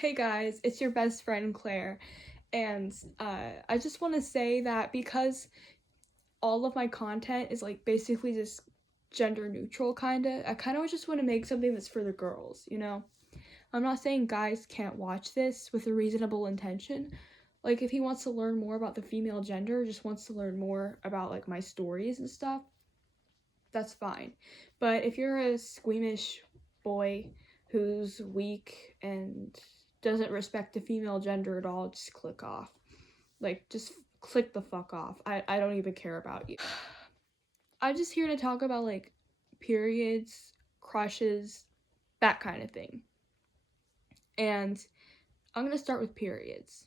Hey guys, it's your best friend Claire, and I just want to say that because all of my content is like basically just gender neutral, I kind of just want to make something that's for the girls, you know? I'm not saying guys can't watch this with a reasonable intention. Like, if he wants to learn more about the female gender, just wants to learn more about like my stories and stuff, that's fine. But if you're a squeamish boy who's weak and doesn't respect the female gender at all, just click off. Like, just click the fuck off. I don't even care about you. I'm just here to talk about like periods, crushes, that kind of thing. And I'm gonna start with periods.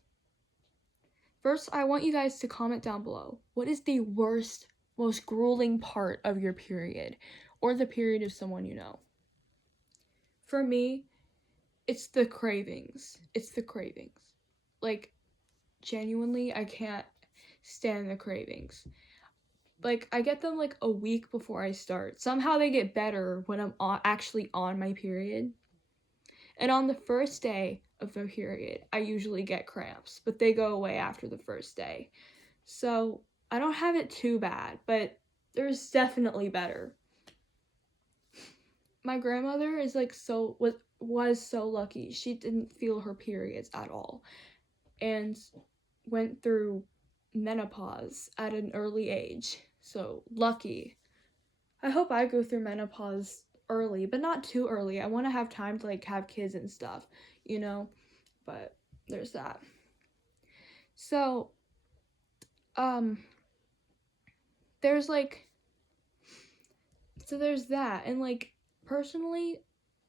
First, I want you guys to comment down below. What is the worst, most grueling part of your period or the period of someone you know? For me, it's the cravings. It's the cravings. Like, genuinely, I can't stand the cravings. Like, I get them like a week before I start. Somehow they get better when I'm actually on my period. And on the first day of the period, I usually get cramps, but they go away after the first day. So I don't have it too bad, but there's definitely better. My grandmother is like was so lucky. She didn't feel her periods at all and went through menopause at an early age. So lucky. I hope I go through menopause early, but not too early. I want to have time to like have kids and stuff, you know? But there's that. So, um there's like there's that. And like personally,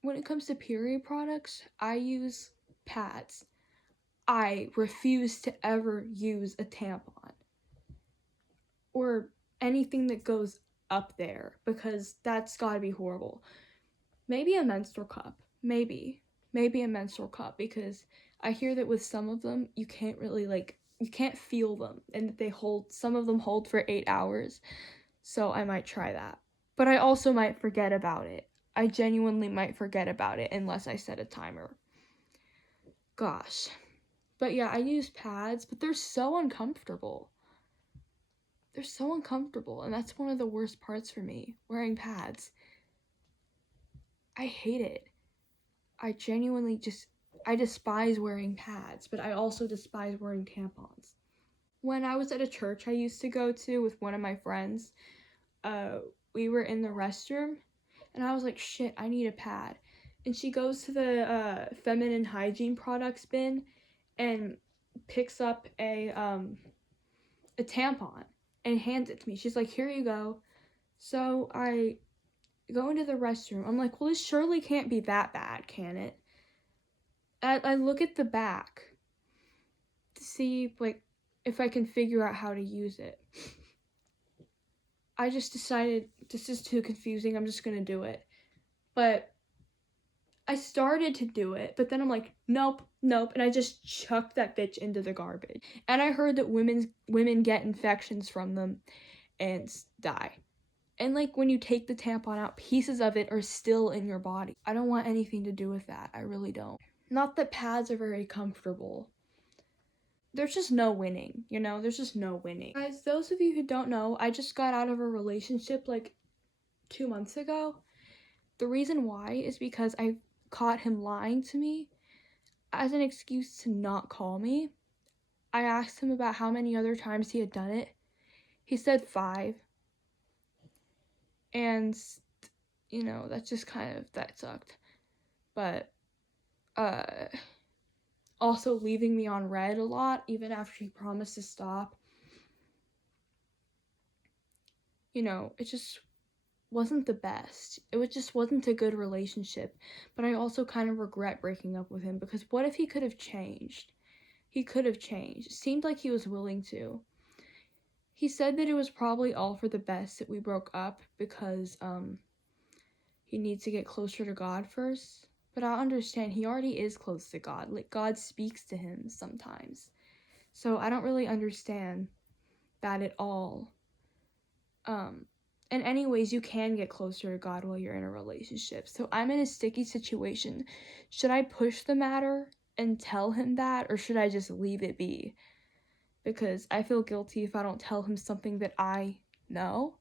when it comes to period products, I use pads. I refuse to ever use a tampon or anything that goes up there because that's gotta be horrible. Maybe a menstrual cup. Maybe a menstrual cup because I hear that with some of them, you can't really you can't feel them and some of them hold for 8 hours. So I might try that. But I also might forget about it. I genuinely might forget about it unless I set a timer. Gosh. But yeah, I use pads, but they're so uncomfortable. They're so uncomfortable, and that's one of the worst parts for me, wearing pads. I hate it. I despise wearing pads, but I also despise wearing tampons. When I was at a church I used to go to with one of my friends, uh, we were in the restroom, and I was like, shit, I need a pad. And she goes to the feminine hygiene products bin and picks up a tampon and hands it to me. She's like, here you go. So I go into the restroom. I'm like, well, this surely can't be that bad, can it? I look at the back to see, like, if I can figure out how to use it. I just decided this is too confusing. I'm just gonna do it. But I started to do it, but then I'm like, nope, nope, and I just chucked that bitch into the garbage. And I heard that women get infections from them and die. And like when you take the tampon out, pieces of it are still in your body. I don't want anything to do with that. I really don't. Not that pads are very comfortable. There's just no winning, you know? There's just no winning. Guys, those of you who don't know, I just got out of a relationship like 2 months ago. The reason why is because I caught him lying to me as an excuse to not call me. I asked him about how many other times he had done it. He said 5. And, you know, that sucked. But, also leaving me on red a lot, even after he promised to stop. You know, it just wasn't the best. Just wasn't a good relationship. But I also kind of regret breaking up with him because what if he could have changed? He could have changed. It seemed like he was willing to. He said that it was probably all for the best that we broke up because he needs to get closer to God first. But I understand he already is close to God. Like, God speaks to him sometimes. So I don't really understand that at all. And anyways, you can get closer to God while you're in a relationship. So I'm in a sticky situation. Should I push the matter and tell him that, or should I just leave it be? Because I feel guilty if I don't tell him something that I know,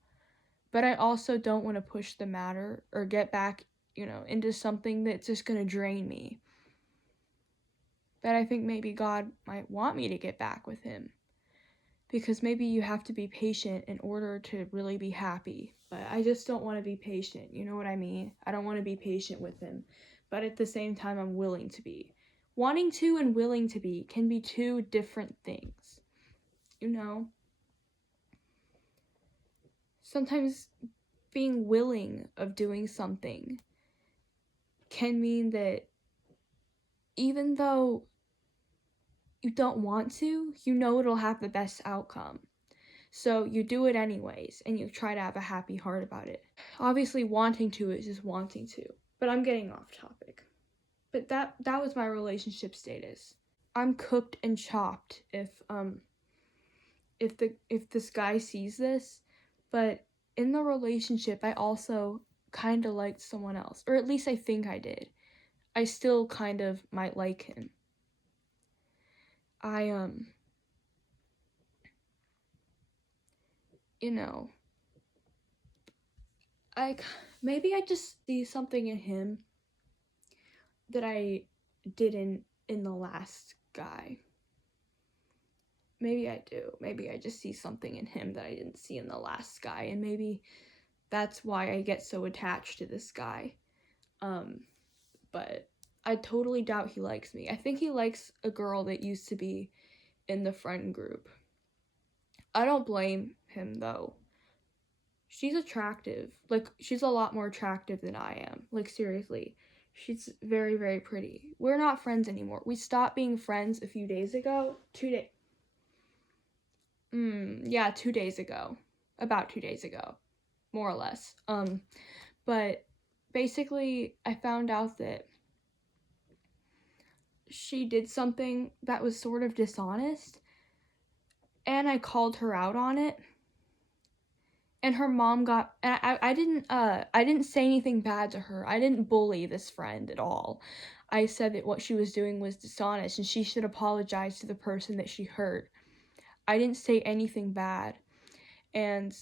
but I also don't want to push the matter or get back, into something that's just going to drain me. But I think maybe God might want me to get back with him, because maybe you have to be patient in order to really be happy. But I just don't want to be patient, you know what I mean? I don't want to be patient with him, but at the same time, I'm willing to be. Wanting to and willing to be can be two different things, you know? Sometimes being willing of doing something can mean that even though you don't want to, you know it'll have the best outcome. So you do it anyways, and you try to have a happy heart about it. Obviously, wanting to is just wanting to, but I'm getting off topic. But that was my relationship status. I'm cooked and chopped if this guy sees this, but in the relationship, I also kind of liked someone else, or at least I think I did. I still kind of might like him. I you know, maybe I just see something in him that I didn't in the last guy. Maybe I do. Maybe I just see something in him that I didn't see in the last guy, and maybe that's why I get so attached to this guy. But I totally doubt he likes me. I think he likes a girl that used to be in the friend group. I don't blame him though. She's attractive. Like, she's a lot more attractive than I am. Like, seriously. She's very, very pretty. We're not friends anymore. We stopped being friends a few days ago. 2 days ago. About 2 days ago. More or less. But basically, I found out that she did something that was sort of dishonest, and I called her out on it. And her mom got, and I didn't say anything bad to her. I didn't bully this friend at all. I said that what she was doing was dishonest and she should apologize to the person that she hurt. I didn't say anything bad. And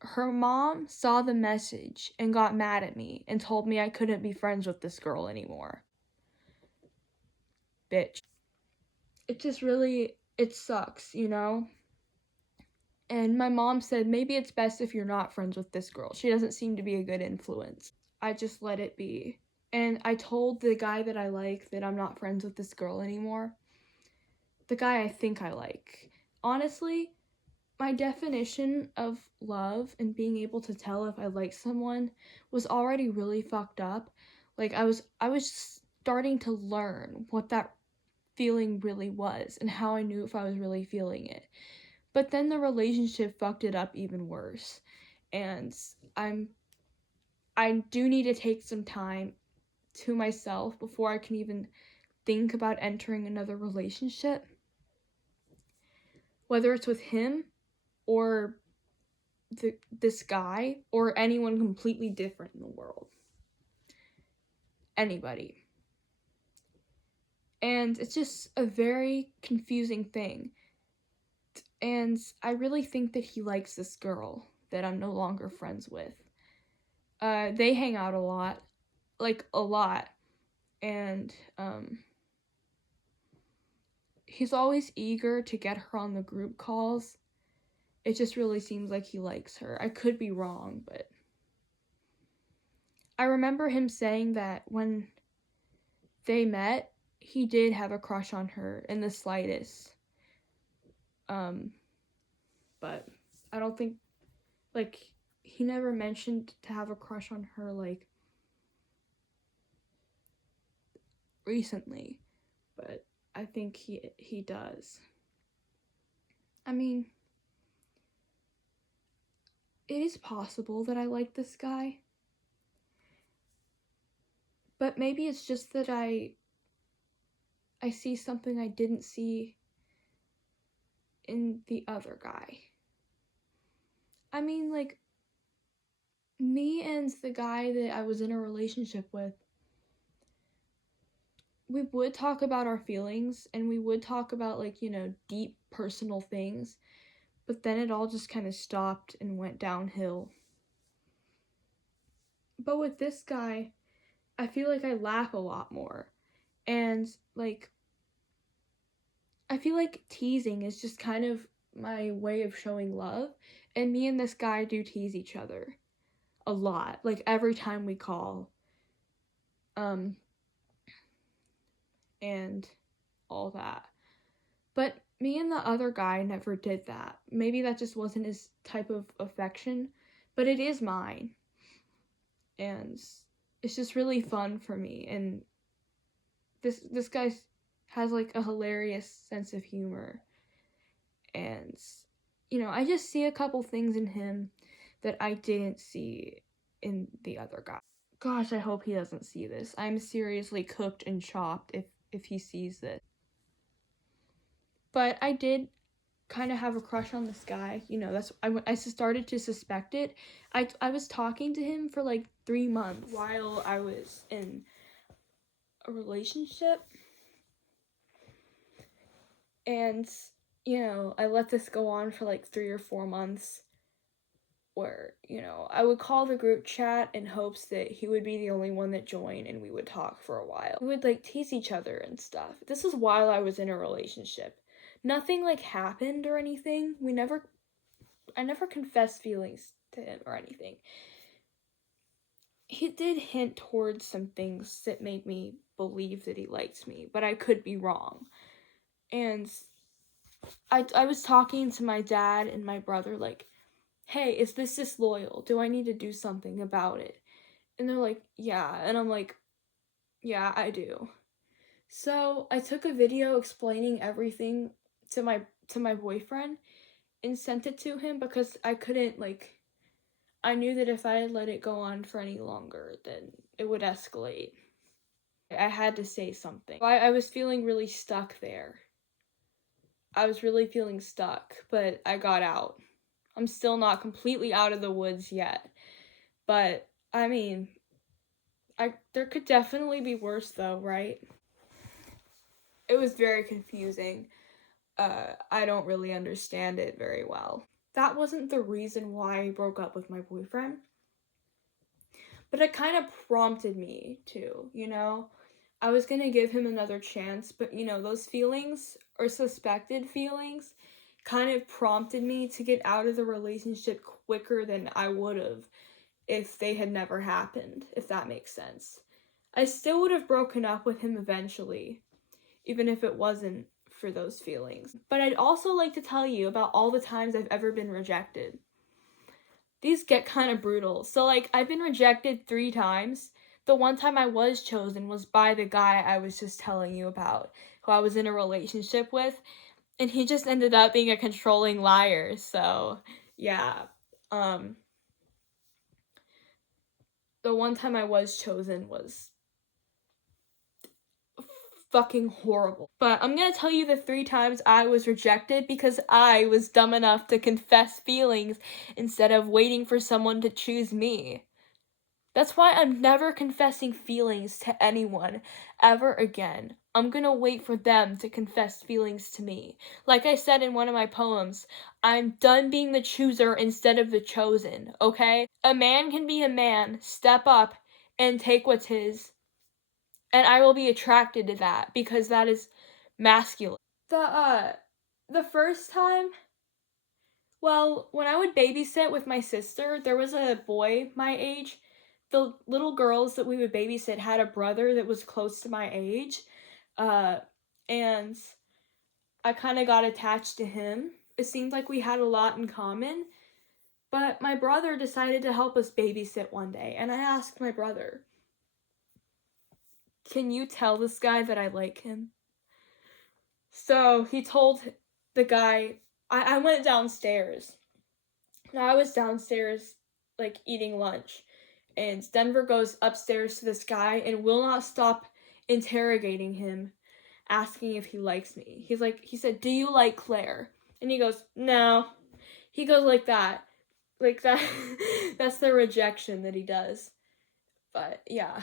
her mom saw the message and got mad at me and told me I couldn't be friends with this girl anymore. Bitch. It just really, it sucks, you know? And my mom said, maybe it's best if you're not friends with this girl. She doesn't seem to be a good influence. I just let it be. And I told the guy that I like that I'm not friends with this girl anymore. The guy I think I like. Honestly, my definition of love and being able to tell if I like someone was already really fucked up. Like, I was starting to learn what that feeling really was and how I knew if I was really feeling it. But then the relationship fucked it up even worse. And I do need to take some time to myself before I can even think about entering another relationship. Whether it's with him or this guy or anyone completely different in the world. Anybody. And it's just a very confusing thing. And I really think that he likes this girl that I'm no longer friends with. They hang out a lot. Like, a lot. And, he's always eager to get her on the group calls. It just really seems like he likes her. I could be wrong, but I remember him saying that when they met, he did have a crush on her in the slightest. But I don't think, like, he never mentioned to have a crush on her, like, recently. But I think he does. I mean, it is possible that I like this guy. But maybe it's just that I see something I didn't see in the other guy. I mean, like, me and the guy that I was in a relationship with, we would talk about our feelings and we would talk about, like, you know, deep personal things, but then it all just kind of stopped and went downhill. But with this guy, I feel like I laugh a lot more. And, like, I feel like teasing is just kind of my way of showing love. And me and this guy do tease each other a lot. Like, every time we call. And all that. But me and the other guy never did that. Maybe that just wasn't his type of affection, but it is mine. And it's just really fun for me. And this guy has like a hilarious sense of humor. And you know, I just see a couple things in him that I didn't see in the other guy. Gosh, I hope he doesn't see this. I'm seriously cooked and chopped if he sees this. But I did kind of have a crush on this guy. You know, I started to suspect it. I was talking to him for like 3 months while I was in a relationship. And, you know, I let this go on for like 3 or 4 months where, you know, I would call the group chat in hopes that he would be the only one that joined and we would talk for a while. We would like tease each other and stuff. This is while I was in a relationship. Nothing like happened or anything. I never confessed feelings to him or anything. He did hint towards some things that made me believe that he liked me, but I could be wrong. And I was talking to my dad and my brother, like, hey, is this disloyal? Do I need to do something about it? And they're like, yeah. And I'm like, yeah, I do. So I took a video explaining everything to my boyfriend and sent it to him because I couldn't, like, I knew that if I had let it go on for any longer, then it would escalate. I had to say something. I was feeling really stuck there. I was really feeling stuck, but I got out. I'm still not completely out of the woods yet. But, I mean, there could definitely be worse though, right? It was very confusing. I don't really understand it very well. That wasn't the reason why I broke up with my boyfriend. But it kind of prompted me to, you know? I was gonna give him another chance, but you know, those feelings or suspected feelings kind of prompted me to get out of the relationship quicker than I would have if they had never happened, if that makes sense. I still would have broken up with him eventually, even if it wasn't for those feelings. But I'd also like to tell you about all the times I've ever been rejected. These get kind of brutal. So, like, I've been rejected 3 times. The one time I was chosen was by the guy I was just telling you about, who I was in a relationship with, and he just ended up being a controlling liar. So, yeah. The one time I was chosen was fucking horrible. But I'm gonna tell you the 3 times I was rejected because I was dumb enough to confess feelings instead of waiting for someone to choose me. That's why I'm never confessing feelings to anyone ever again. I'm gonna wait for them to confess feelings to me. Like I said in one of my poems, I'm done being the chooser instead of the chosen, okay? A man can be a man, step up, and take what's his. And I will be attracted to that because that is masculine. The first time, well, when I would babysit with my sister, there was a boy my age. The little girls that we would babysit had a brother that was close to my age. And I kind of got attached to him. It seemed like we had a lot in common. But my brother decided to help us babysit one day. And I asked my brother, can you tell this guy that I like him? So he told the guy, I went downstairs. Now I was downstairs, like, eating lunch. And Denver goes upstairs to this guy and will not stop interrogating him, asking if he likes me. He said, do you like Claire? And he goes, no. He goes like that. Like that. That's the rejection that he does. But yeah.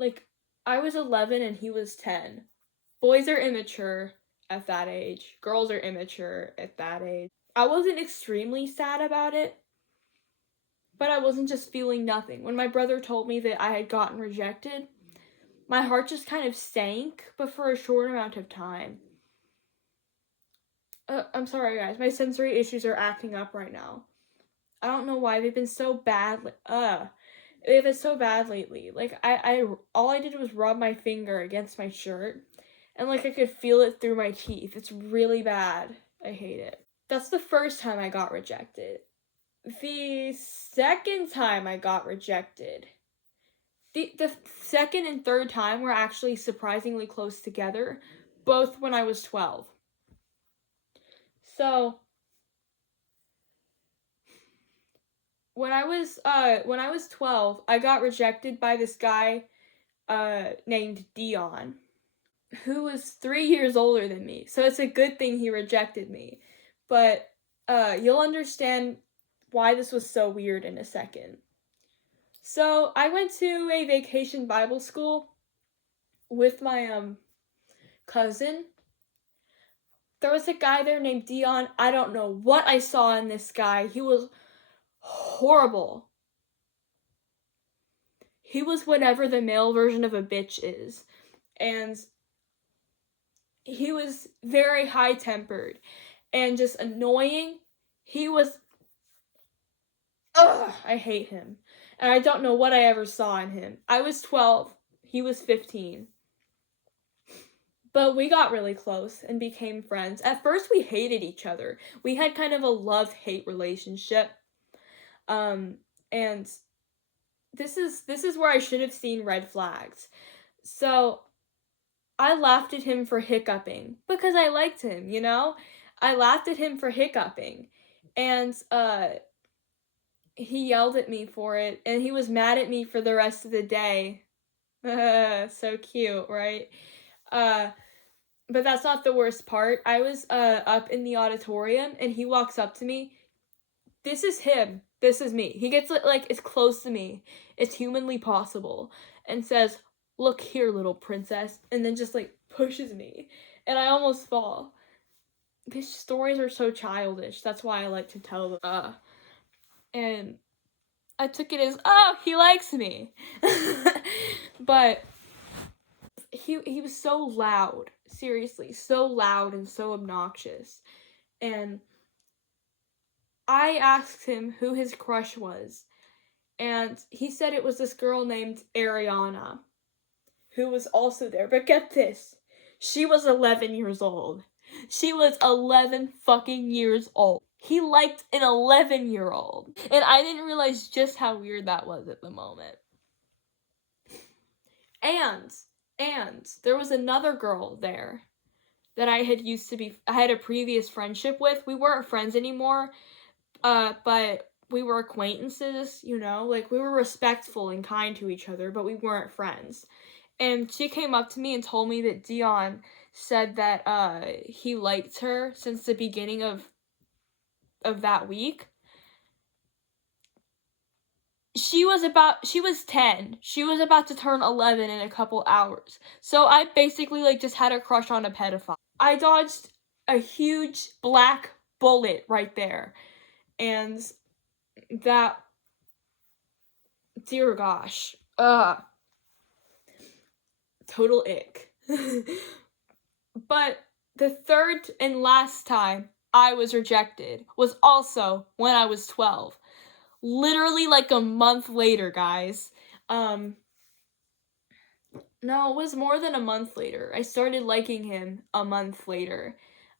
like, I was 11 and he was 10. Boys are immature at that age. Girls are immature at that age. I wasn't extremely sad about it, but I wasn't just feeling nothing. When my brother told me that I had gotten rejected, my heart just kind of sank, but for a short amount of time. I'm sorry, guys. My sensory issues are acting up right now. I don't know why they've been so bad. They've been so bad lately. Like, all I did was rub my finger against my shirt, and, like, I could feel it through my teeth. It's really bad. I hate it. That's the first time I got rejected. The second time I got rejected, the second and third time were actually surprisingly close together, both when I was 12. So, when I was 12, I got rejected by this guy named Dion, who was 3 years older than me. So it's a good thing he rejected me. But you'll understand why this was so weird in a second. So I went to a vacation Bible school with my cousin. There was a guy there named Dion. I don't know what I saw in this guy. He was horrible. He was whatever the male version of a bitch is. And he was very high-tempered and just annoying. He was... Ugh, I hate him. And I don't know what I ever saw in him. I was 12. He was 15. But we got really close and became friends. At first, we hated each other. We had kind of a love-hate relationship. And this is where I should have seen red flags. So, I laughed at him for hiccuping because I liked him, you know? I laughed at him for hiccuping. And, he yelled at me for it, and he was mad at me for the rest of the day. So cute, right? But that's not the worst part. I was up in the auditorium, and he walks up to me. This is him. This is me. He gets like as close to me as humanly possible and says, "Look here, little princess," and then just like pushes me, and I almost fall. These stories are so childish. That's why I like to tell them. And I took it as, oh, he likes me. But he was so loud. Seriously, so loud and so obnoxious. And I asked him who his crush was. And he said it was this girl named Ariana, who was also there. But get this, she was 11 years old. She was 11 fucking years old. He liked an 11-year-old. And I didn't realize just how weird that was at the moment. And there was another girl there that I had a previous friendship with. We weren't friends anymore, but we were acquaintances, you know? Like, we were respectful and kind to each other, but we weren't friends. And she came up to me and told me that Dion said that he liked her since the beginning of that week. She was 10. She was about to turn 11 in a couple hours. So I basically like just had a crush on a pedophile. I dodged a huge black bullet right there. And that, dear gosh, total ick. But the third and last time I was rejected was also when I was 12. Literally like a month later, guys. No, it was more than a month later. I started liking him a month later.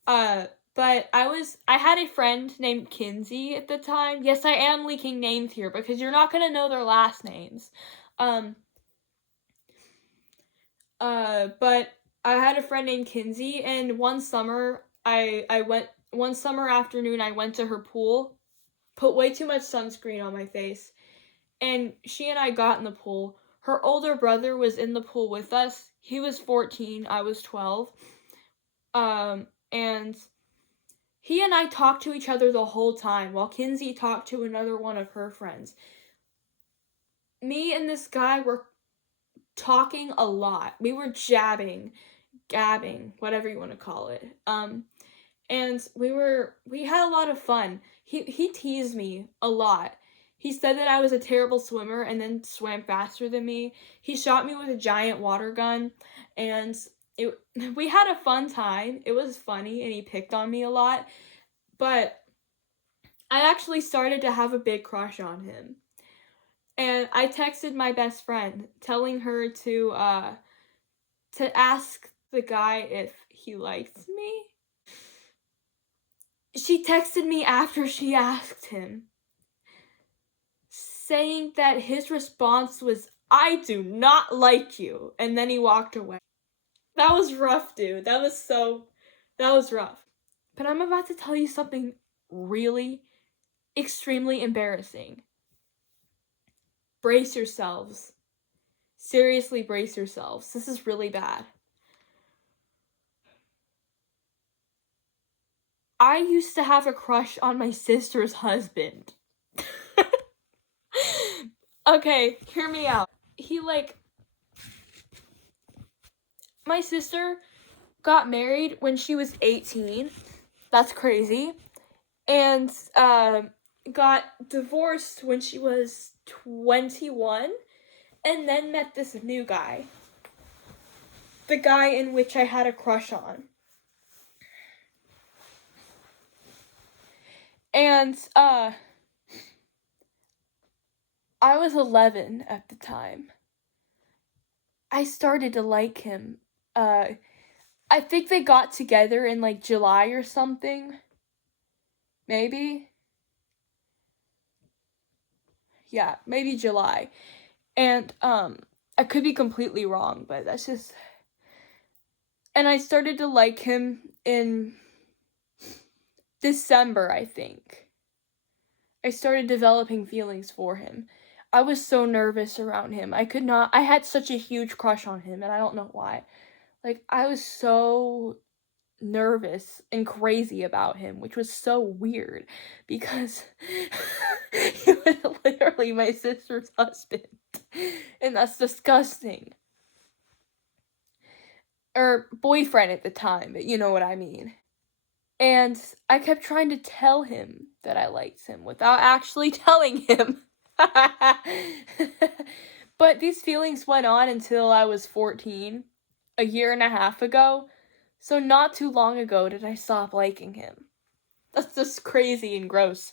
But I had a friend named Kinsey at the time. Yes, I am leaking names here because you're not gonna know their last names. But I had a friend named Kinsey, and one summer one summer afternoon, I went to her pool, put way too much sunscreen on my face, and she and I got in the pool. Her older brother was in the pool with us. He was 14, I was 12. And he and I talked to each other the whole time while Kinsey talked to another one of her friends. Me and this guy were talking a lot. We were jabbing, gabbing, whatever you want to call it. And we had a lot of fun. He teased me a lot. He said that I was a terrible swimmer and then swam faster than me. He shot me with a giant water gun, and we had a fun time. It was funny, and he picked on me a lot. But I actually started to have a big crush on him. And I texted my best friend telling her to ask the guy if he liked me. She texted me after she asked him, saying that his response was, "I do not like you," and then he walked away. That was rough, dude. That was rough. But I'm about to tell you something really extremely embarrassing. Brace yourselves. Seriously, brace yourselves. This is really bad. I used to have a crush on my sister's husband. Okay, hear me out. My sister got married when she was 18. That's crazy. And got divorced when she was 21, and then met this new guy. The guy in which I had a crush on. And I was 11 at the time. I started to like him. I think they got together in like July or something. Maybe. Yeah, maybe July. And I could be completely wrong, but that's just. And I started to like him in December, I think. I started developing feelings for him. I was so nervous around him. I had such a huge crush on him, and I don't know why. Like, I was so nervous and crazy about him, which was so weird because he was literally my sister's husband, and that's disgusting. Or boyfriend at the time, but you know what I mean. And I kept trying to tell him that I liked him without actually telling him. But these feelings went on until I was 14, a year and a half ago. So not too long ago did I stop liking him. That's just crazy and gross.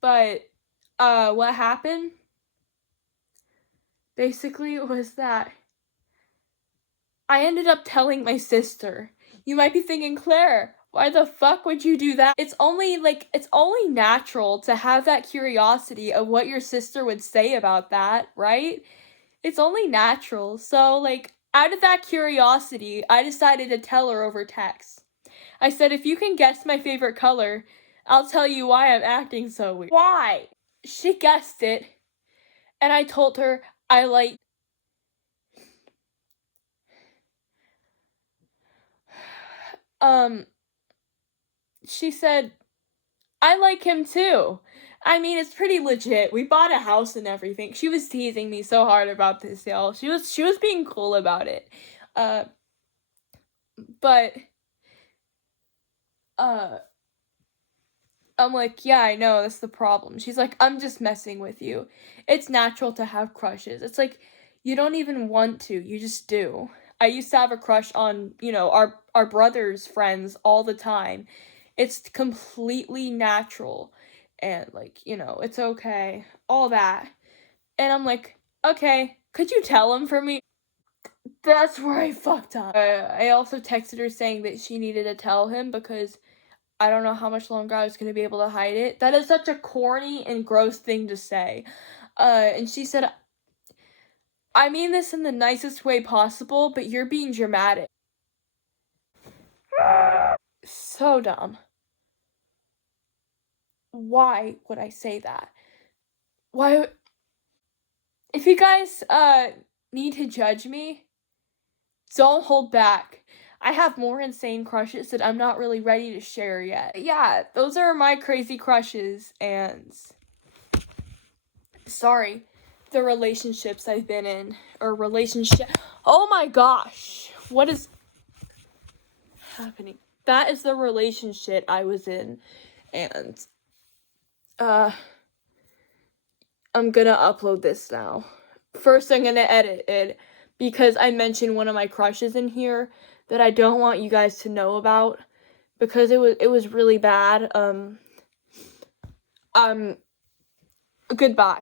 But what happened basically was that I ended up telling my sister. You might be thinking, Claire, why the fuck would you do that? It's only natural to have that curiosity of what your sister would say about that, right? It's only natural. So, like, out of that curiosity, I decided to tell her over text. I said, if you can guess my favorite color, I'll tell you why I'm acting so weird. Why? She guessed it, and I told her I like. She said, I like him too. I mean, it's pretty legit. We bought a house and everything. She was teasing me so hard about this, y'all. She was being cool about it. But I'm like, yeah, I know, that's the problem. She's like, I'm just messing with you. It's natural to have crushes. It's like, you don't even want to, you just do. I used to have a crush on, our brother's friends all the time. It's completely natural. And, like, it's okay. All that. And I'm like, okay, could you tell him for me? That's where I fucked up. I also texted her saying that she needed to tell him because I don't know how much longer I was going to be able to hide it. That is such a corny and gross thing to say. And she said, I mean this in the nicest way possible, but you're being dramatic. So dumb. Why would I say that? Why? If you guys, need to judge me, don't hold back. I have more insane crushes that I'm not really ready to share yet. Yeah, those are my crazy crushes, and sorry, the relationships I've been in, or relationship. Oh my gosh, what is happening? That is the relationship I was in, and I'm gonna upload this now. First, I'm gonna edit it because I mentioned one of my crushes in here that I don't want you guys to know about because it was really bad. Goodbye.